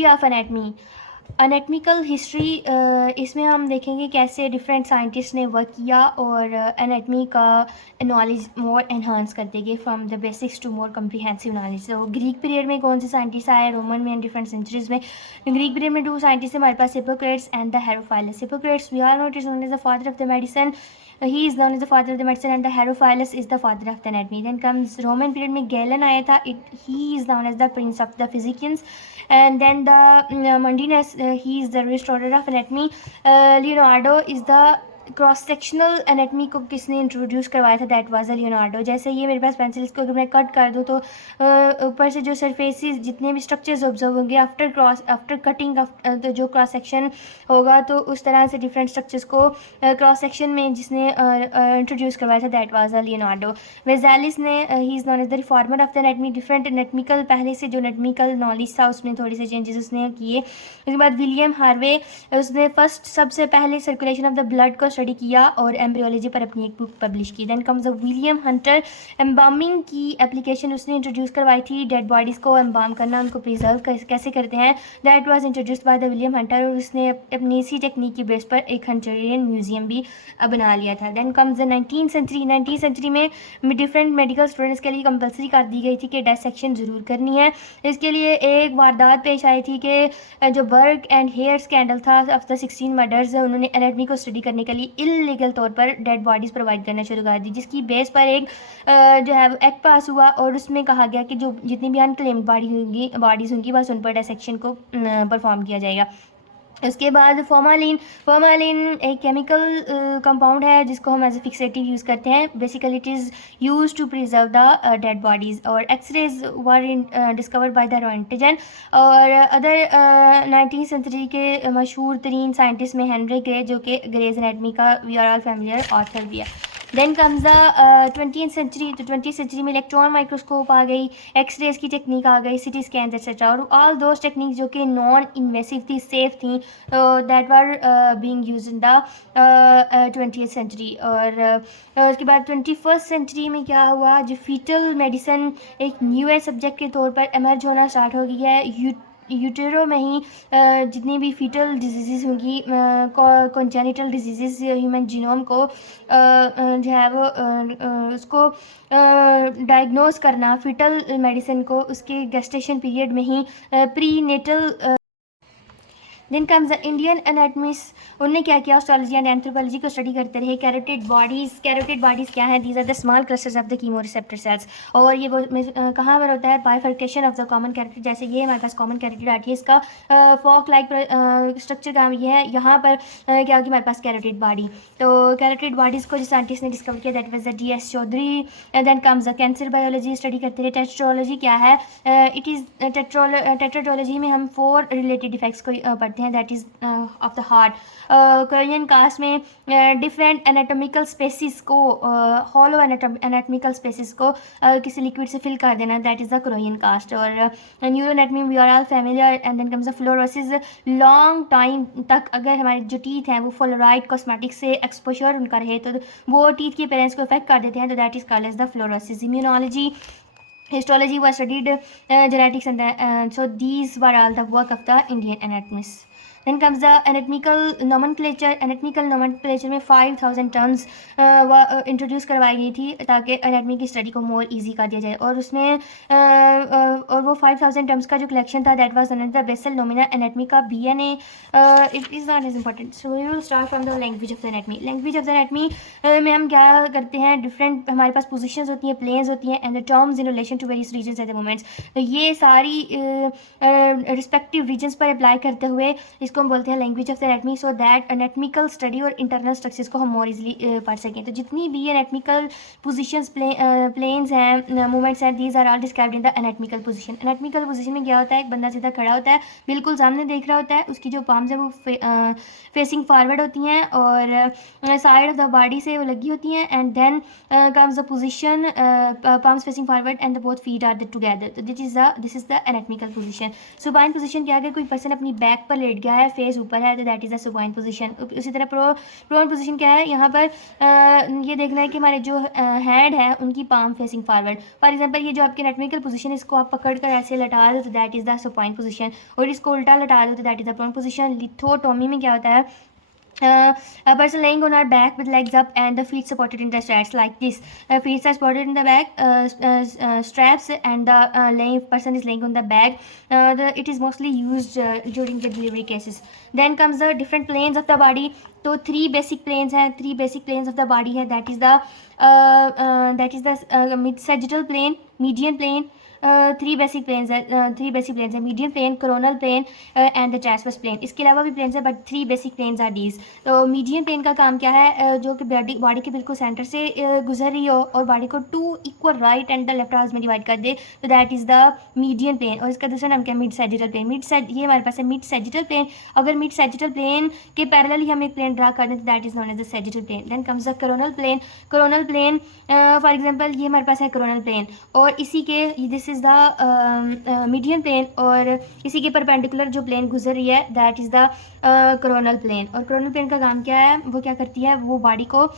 History of anatomy, anatomical history. इसमें हम देखेंगे कैसे डिफरेंट साइंटिस्ट ने वर्क किया और एनेटमी का नॉलेज मोर एनहांस कर देंगे from the basics to more comprehensive knowledge. तो ग्रीक पीरियड में कौन से साइंटिस्ट आए, रोमन में, डिफरेंट सेंचुरीज में। ग्रीक पीरियड में 2 साइंटिस्ट हमारे पास, Hippocrates and the Herophilus. Hippocrates we all know it is known as the father of the medicine, he is known as the father of the medicine, and the Herophilus is the father of the anatomy. Then comes Roman period में Galen आया था, he is known as the prince of the physicians. And then the Mundinus, he is the restorer of anatomy. Leonardo is the cross sectional anatomy को किसने introduce करवाया था, that was Leonardo. जैसे ये मेरे पास पेंसिल, इसको अगर मैं कट कर दूँ तो ऊपर से जो सरफेसेस जितने भी स्ट्रक्चर्स ऑब्जर्व होंगे आफ्टर कटिंग तो जो क्रॉस सेक्शन होगा, तो उस तरह से डिफरेंट स्ट्रक्चर्स को क्रॉस सेक्शन में जिसने इंट्रोड्यूस करवाया था, दैट वाज लियोनार्डो। वेजालिस ने, he is known as the reformer of the anatomy. Different anatomical पहले से जो एनेटमिकल नॉलेज था उसमें थोड़े से चेंजेस उसने किए। उसके बाद विलियम हार्वे, उसने फर्स्ट सबसे पहले सर्कुलेशन ऑफ द ब्लड को स्टडी किया और एम्ब्रियोलॉजी पर अपनी एक बुक पब्लिश की। Then comes the William Hunter, embalming की एप्लीकेशन उसने इंट्रोड्यूस करवाई थी, डेड बॉडीज़ को एम्बाम करना, उनको प्रिजर्व कैसे करते हैं, that was introduced by the William Hunter. और उसने अपनी इसी टेक्निक की बेस पर एक हंटेरियन म्यूजियम भी बना लिया था। Then comes the 19th century. 19th century में डिफरेंट मेडिकल स्टूडेंट्स के लिए कंपलसरी कर दी गई थी कि डायसेक्शन ज़रूर करनी है। इसके लिए एक वारदात पेश आई थी कि जो बर्ग एंड हेयर स्कैंडल था ऑफ द 16 मर्डर्स, उन्होंने एनेटमी को स्टडी करने के लिए इलीगल तौर पर डेड बॉडीज़ प्रोवाइड करना शुरू कर दी, जिसकी बेस पर एक जो है एक्ट पास हुआ और उसमें कहा गया कि जो जितनी भी अनक्लेम्ड बॉडीज़ होंगी बस उन पर डायसेक्शन को परफॉर्म किया जाएगा। उसके बाद फॉर्मालिन एक केमिकल कंपाउंड है जिसको हम एज ए फिक्सेटिव यूज़ करते हैं। Basically it is use to preserve the dead bodies. और x-rays were discovered by the Roentgen. और अदर 19th सेंचुरी के मशहूर तरीन साइंटिस्ट में हेनरी ग्रे, जो कि ग्रेज एनाटमी का we are all familiar author भी है। Then comes the 20th century. तो 20th सेंचुरी में इलेक्ट्रॉन माइक्रोस्कोप आ गई, एक्सरेज की टेक्निक आ गई, सिटी स्कैन एक्सेट्रा, और ऑल दोज टेक्निक जो कि नॉन इन्वेसिव थी, सेफ थी, that were being used in the 20th century. और उसके बाद 21st सेंचुरी में क्या हुआ, जो फीटल मेडिसिन एक न्यू सब्जेक्ट के तौर पर एमर्ज होना स्टार्ट हो गई है। यूटेरो में ही जितनी भी फीटल डिजीज़ होंगी, कॉन्जेनिटल डिजीज़, ह्यूमन जीनोम को जो है वो उसको डायग्नोज करना, फीटल मेडिसिन को उसके गेस्टेशन पीरियड में ही prenatal. Then comes the Indian anatomist, उन्होंने क्या किया, ऑस्ट्रोलॉजी एंड एंथ्रोपोलॉजी को स्टडी करते रहे। कैरोटिड बॉडीज़ क्या है, these are the small clusters of the chemoreceptor cells. और ये वो कहाँ पर होता है, bifurcation of the common carotid. जैसे ये हमारे पास कॉमन कैरोटिड आती है, इसका फॉक लाइक स्ट्रक्चर का ये है, यहाँ पर क्या होगी हमारे पास कैरोटिड बॉडी। तो कैरोटिड बॉडीज़ को जिस साइंटिस्ट ने डिस्कवर किया, that was the DS Chaudhary. Then comes the cancer biology study करते रहे। टेट्रोलॉजी क्या है, इट इज़ टेट्रोलॉजी में हम 4 रिलेटेड इफेक्ट्स को पढ़ते हैं, that is of the heart. Corrosion cast में डिफरेंट एनाटॉमिकल स्पेसिस को, हॉलो एनाटॉमिकल स्पेसिस को किसी लिक्विड से फिल कर देना, that is the corrosion cast. और neuroanatomy we are all familiar. And then comes the fluorosis, long time तक अगर हमारे जो टीथ हैं वो फ्लोराइड कॉस्मेटिक से एक्सपोजर उनका रहे तो वो टीथ के पेरेंट्स को इफेक्ट कर देते हैं, तो that is called as the fluorosis. Immunology, histology was studied, genetics and so these were all the work of the Indian anatomists. Then comes the anatomical nomenclature. Anatomical nomenclature में 5000 terms introduce करवाई गई थी ताकि anatomy की study को more easy कर दिया जाए। और उसमें और वो 5000 टर्म्स का जो कलेक्शन था, that was the Basel nomina anatomy का BNA। It is not as important, so we will start from the language of the anatomy. Language of the anatomy में हम क्या करते हैं, डिफरेंट हमारे पास पोजिशंस होती हैं, प्लेन्स होती हैं, and the terms in relation to various regions at the moments. तो ये सारी रिस्पेक्टिव रीजन्स पर अप्लाई करते हुए इसको हम बोलते हैं language of the anatomy, so that anatomical study और इंटरनल स्ट्रक्चर्स को हम मोर इजीली पढ़ सकें। तो जितनी भी एनाटमिकल पोजीशंस, प्लेन्स हैं, मूवमेंट्स हैं, these are all described in the anatomical position. Anatomical position में क्या होता है, एक बंदा सीधा खड़ा होता है, बिल्कुल सामने देख रहा होता है, उसकी जो पाम्स है वो फेसिंग फॉरवर्ड होती हैं और साइड ऑफ द बॉडी से वो लगी होती हैं। And then comes the position, palms facing forward and the both feet are together. तो this is the anatomical position. Supine position क्या है, अगर कोई पर्सन अपनी बैक पर लेट गया है है, फेस ऊपर है, तो that is the supine position. उसी तरह प्रोन पोजीशन क्या है, यहाँ पर ये देखना है कि हमारे जो हैंड है उनकी palm facing forward. For example ये जो आपकी एनाटॉमिकल पोजीशन, इसको आप पकड़ कर ऐसे लटा दो तो that is the supine position, और इसको उल्टा लटा दो तो that is the prone position. Lithotomy में क्या होता है, a person laying on our back with legs up and the feet supported in the straps like this. Feet are supported in the back, straps, and the person is laying on the back. It is mostly used during the delivery cases. Then comes the different planes of the body. तो three basic planes हैं, three basic planes of the body है, that is the mid sagittal plane, median plane, three basic planes है, median plane, coronal plane and the transverse plane. इसके अलावा भी planes है but three basic planes are these. तो median plane का काम क्या है, जो कि बॉडी के बिल्कुल सेंटर से गुजर रही हो और बॉडी को two equal right and the left half में डिवाइड कर दे, तो that is the median plane. और इसका दूसरा नाम क्या है, मिड सैजिटल प्लेन। ये हमारे पास है मिड सैजिटल प्लेन। अगर मिड सैजिटल प्लेन के पैरेलल ही हम एक प्लेन ड्रा कर दें तो that is known as the sagittal plane. Then comes the coronal plane. Coronal plane for example ये हमारे पास है कोरोनल प्लेन, और इसी के this is the median plane, और इसी के परपेंडिकुलर जो प्लेन गुजर रही है that is the coronal plane. और कोरोनल प्लेन का काम क्या है, वो क्या करती है, वो बॉडी को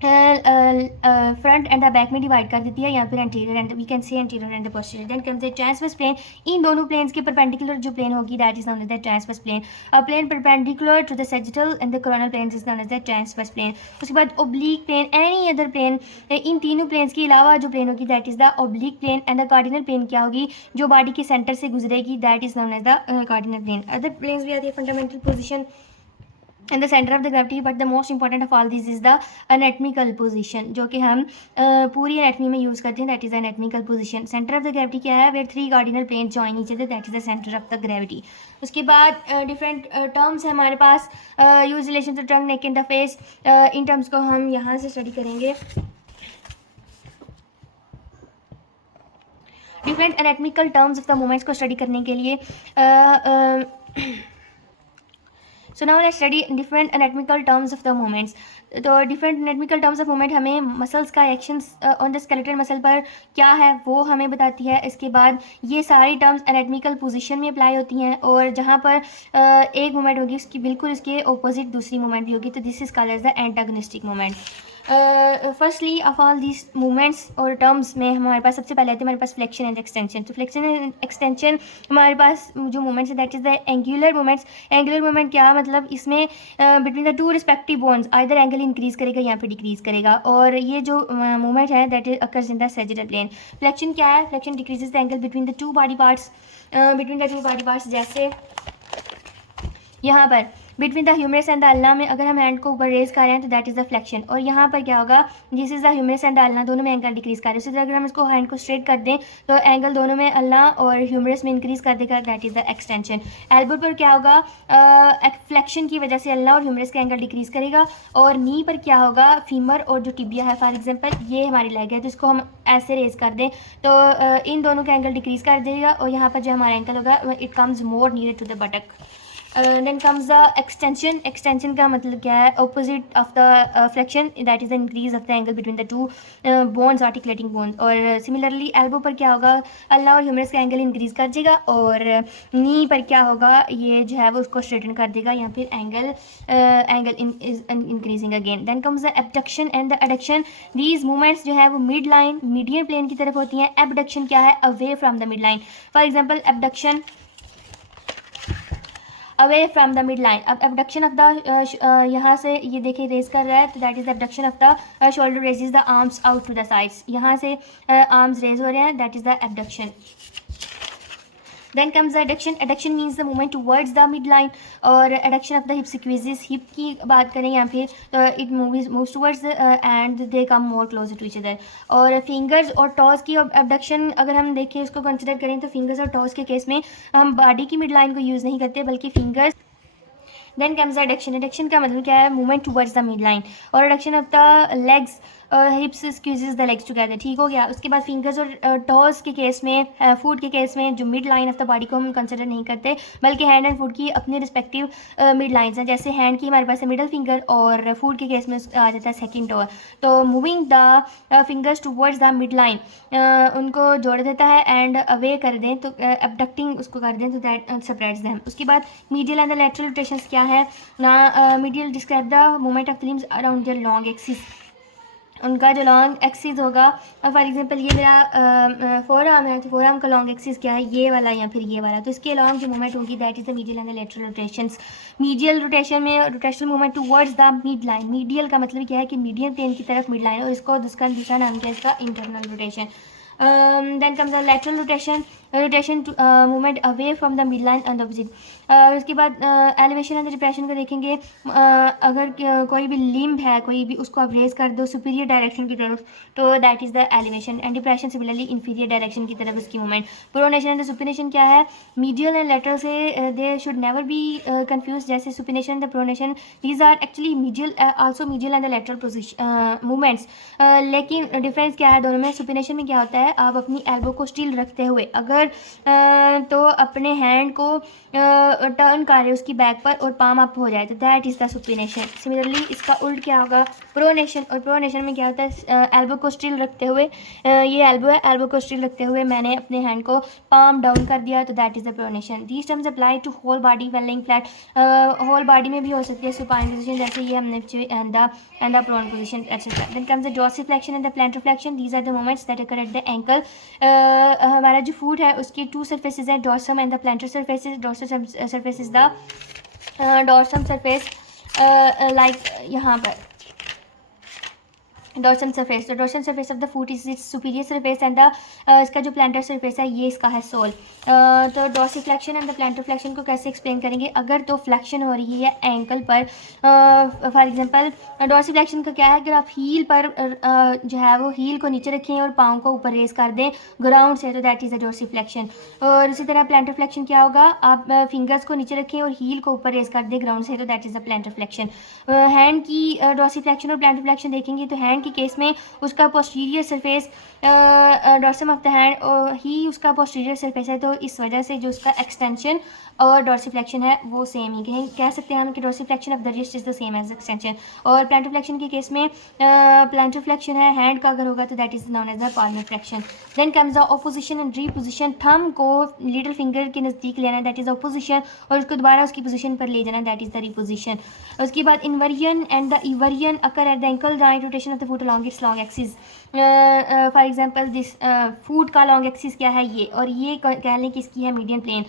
फ्रंट एंड द बैक में डिवाइड कर देती है, या फिर anterior and we can say anterior and the posterior. Then comes the transverse plane. इन दोनों प्लेन्स के परपेंडिकुलर जो प्लेन होगी that is known as the transverse plane. A plane perpendicular to the sagittal and the coronal plane is known as the transverse plane. उसके बाद oblique plane, any other plane, इन तीनों planes के अलावा जो plane होगी that is the oblique plane. And the cardinal plane क्या होगी, जो बॉडी के सेंटर से गुजरेगी, that is known as the cardinal plane. Other planes भी आती है, fundamental position and the center of the gravity, but the most important of all these is the anatomical position, जो कि हम पूरी एनाटमी में यूज़ करते हैं, that is anatomical position। Centre of the gravity क्या है, where three cardinal plane join each other, that is the centre of the gravity. उसके बाद डिफरेंट टर्म्स है हमारे पास, use relation to tongue, neck and the face. इन terms को हम यहाँ से स्टडी करेंगे। Different anatomical terms of the movements को स्टडी करने के लिए so now let's study different anatomical terms of the movements. तो different anatomical terms of movement हमें मसल्स का actions on the skeletal muscle पर क्या है वो हमें बताती है। इसके बाद ये सारी टर्म्स एनाटमिकल पोजीशन में अप्लाई होती हैं, और जहाँ पर एक मूवमेंट होगी उसकी बिल्कुल उसके ऑपोजिट दूसरी मूवमेंट भी होगी, तो this is called as the antagonistic movement. Firstly of all this movements और टर्म्स में हमारे पास सबसे पहले आते हैं हमारे पास फ्लेक्शन एंड एक्सटेंशन। तो फ्लेक्शन एंड एक्सटेंशन हमारे पास जो मूवमेंट्स है that is the angular movements. Angular movement क्या मतलब, इसमें between the two respective bones either angle increase करेगा या फिर डिक्रीज करेगा, और ये जो मूवमेंट है that is occurs in the sagittal plane. Flexion क्या है, flexion decreases the angle between the two body parts, जैसे यहाँ पर between the humerus and the ulna में अगर हम हैंड को ऊपर रेज कर रहे हैं तो दैट इज द फ्लेक्शन, और यहाँ पर क्या होगा, this is the humerus and the ulna, दोनों में एंगल डिक्रीज कर रहे हैं। इसी तरह अगर हम इसको हैंड को स्ट्रेट कर दें तो एंगल दोनों में अल्ना और ह्यूमरस में इंक्रीज कर देगा, that is the extension. Elbow पर क्या होगा, फ्लेक्शन की वजह से अल्ना और ह्यूमरस का एंगल डिक्रीज करेगा, और नी पर क्या होगा, फीमर और जो टिबिया है, फॉर एग्जाम्पल ये हमारी लेग है तो इसको हम ऐसे रेज कर दें तो इन दोनों का एंगल डिक्रीज कर देगा, और यहाँ पर जो हमारा एंगल होगा it comes more near to the buttock. Then comes the extension. Extension का मतलब क्या है, opposite of the flexion, that is the increase of the angle between the two bones, articulating bones. और सिमिलरली एल्बो पर क्या होगा, ulna और humerus का एंगल इंक्रीज कर देगा, और नी पर क्या होगा, ये जो है वो उसको स्ट्रेटन कर देगा, या फिर angle is increasing again. Then comes the abduction and the adduction. These movements जो है वो मिड लाइन मीडियन प्लेन की तरफ होती हैं। एबडक्शन क्या है, away from the mid line. For example abduction away from the mid line. अब एबडक्शन ऑफ द यहाँ से ये देखिए रेज कर रहा है तो that is the abduction of the shoulder raises the arms out to the sides. यहाँ से आर्म्स रेज हो रहे हैं, that is the abduction. Then comes the adduction. Adduction means the movement towards the mid line, और adduction of the hip sequences, hip की बात करें या फिर it moves towards and they come more closer to each other. और fingers और toes की abduction अगर हम देखें उसको कंसिडर करें तो फिंगर्स और टॉस के केस में हम बॉडी की मिड लाइन को यूज़ नहीं करते बल्कि fingers. Then comes the adduction. Adduction का मतलब क्या है, movement towards the mid line. और adduction of the legs hips squeezes the legs together, ठीक हो गया। उसके बाद फिंगर्स और टोज के केस में, फुट के केस में जो mid line of the body को हम कंसिडर नहीं करते, बल्कि हैंड एंड फुट की अपने रिस्पेक्टिव मिड लाइंस हैं। जैसे हैंड की हमारे पास है मिडल फिंगर और फुट के केस में आ जाता है सेकंड टो। तो moving the fingers towards the mid line, उनको जोड़ देता है एंड अवे कर दें तो abducting उसको कर दें तो दैट सेपरेट्स देम। उसके बाद medial and the lateral rotations क्या है ना, medial describe the movement of limbs around their long axis, उनका जो लॉन्ग एक्सिस होगा। फॉर एग्जांपल ये मेरा फोर आर्म है, तो फोर आर्म का लॉन्ग एक्सिस क्या है, ये वाला या फिर ये वाला, तो इसके लॉन्ग जो मूवमेंट होगी that is the medial and the lateral rotations. Medial rotation में rotational movement towards the mid line, medial का मतलब क्या है कि मीडियम प्लेन की तरफ मिड लाइन, और इसको दूसरा नाम क्या है इसका, internal rotation. Then comes the lateral rotation, rotation movement away from the mid line and opposite. उसके बाद एलिवेशन एंड डिप्रेशन को देखेंगे। अगर कोई भी लिम्ब है, कोई भी, उसको आप रेज कर दो सुपीरियर डायरेक्शन की तरफ, तो that is the elevation. And depression similarly inferior direction की तरफ इसकी मूवमेंट। प्रोनेशन एंड सुपिनेशन क्या है, मीडियल एंड लेटरल से they should never be confuse, जैसे supination and the pronation these are actually medial, also medial and the lateral position movements. लेकिन difference क्या है दोनों में, सुपिनेशन में क्या होता है, आप अपनी एल्बो को स्टिल रखते हुए अगर तो अपने हैंड को टर्न कर रहे हो उसकी बैक पर और पाम अप हो जाए तो that is the supination. Similarly इसका उल्ट क्या होगा, प्रोनेशन, और प्रोनेशन में क्या होता है, एल्बो को स्टिल रखते हुए, ये एल्बो है, एल्बो को स्टिल रखते हुए मैंने अपने हैंड को पाम डाउन कर दिया तो that is the pronation. These terms apply to whole body when laying flat, whole body में भी हो सकती है सुपाइन पोजीशन, जैसे ये हमने and the prone position etcetera. Then comes the dorsiflexion and the plantar flexion, these are the moments that occur at the ankle. हमारा जो फूट है उसके टू सरफेसेस हैं, dorsum and the plantar surfaces. Dorsum surface is the dorsum surface like यहाँ पर dorsum surface, तो dorsum surface of the foot is its superior surface and the इसका जो प्लांटर सरफेस है ये इसका है सोल। तो dorsiflexion and the plantar flexion को कैसे एक्सप्लेन करेंगे, अगर तो फ्लेक्शन हो रही है एंकल पर, फॉर एग्जांपल डॉर्सिफ्लेक्शन का क्या है, अगर आप हील पर जो है वो हील को नीचे रखें और पाँव को ऊपर रेस कर दें ग्राउंड से, तो दैट इज़ द डॉर्सिफ्लेक्शन। और इसी तरह प्लांटर फ्लेक्शन क्या होगा, आप फिंगर्स को नीचे रखें और हील को ऊपर रेस कर दें ग्राउंड से, तो that is the plantar flexion. Hand की डॉर्सिफ्लेक्शन और प्लांटर फ्लेक्शन देखेंगे तो हैंड के केस में उसका posterior surface dorsum of the hand ही उसका पोस्टीरियर सरफेस है, तो इस वजह से जो उसका एक्सटेंशन और डॉर्सिफ्लेक्शन है वो सेम ही कह सकते हैं हम कि dorsiflexion of the wrist is the same as extension. और प्लांटर फ्लेक्शन के केस में प्लांटर फ्लेक्शन है हैंड का अगर होगा तो that is known as the palmar flexion. Then comes the opposition and reposition, thumb को लिटिल फिंगर के नज़दीक लेना दैट इज ऑपोजिशन, और उसको दोबारा उसकी पोजिशन पर ले जाना दैट इज द रिपोजिशन। उसके बाद inversion and the eversion occur at the ankle joint rotation of the foot along its long axis. For example this foot का लॉन्ग एक्सिस क्या है ये, और ये कह लें कि इसकी है मीडियन प्लेन।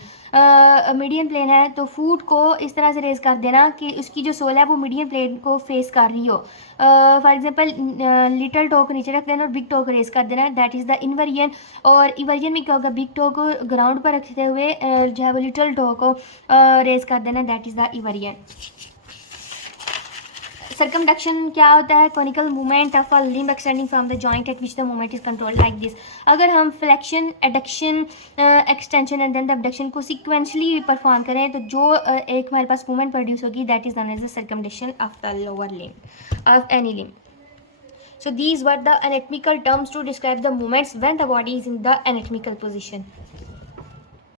मीडियन प्लेन है तो फुट को इस तरह से रेज कर देना कि उसकी जो सोल है वो मीडियन प्लेन को फेस कर रही हो। फॉर एग्जांपल लिटिल टो को नीचे रख देना और बिग टो को रेज कर देना दैट इज़ द इन्वर्जन। और इवर्जन में क्या होगा, बिग टो को ग्राउंड पर रखते हुए जो है वो लिटिल टो को रेज कर देना that is the eversion. Circumduction क्या होता है, conical movement of a limb extending from the joint at which the movement is controlled like this. अगर हम flexion, adduction, extension and then the abduction को sequentially perform करें तो जो एक हमारे पास मूवमेंट प्रोड्यूस होगी that is known as the circumduction of the lower limb of any limb. So these were the anatomical terms to describe the movements when the body is in the anatomical position.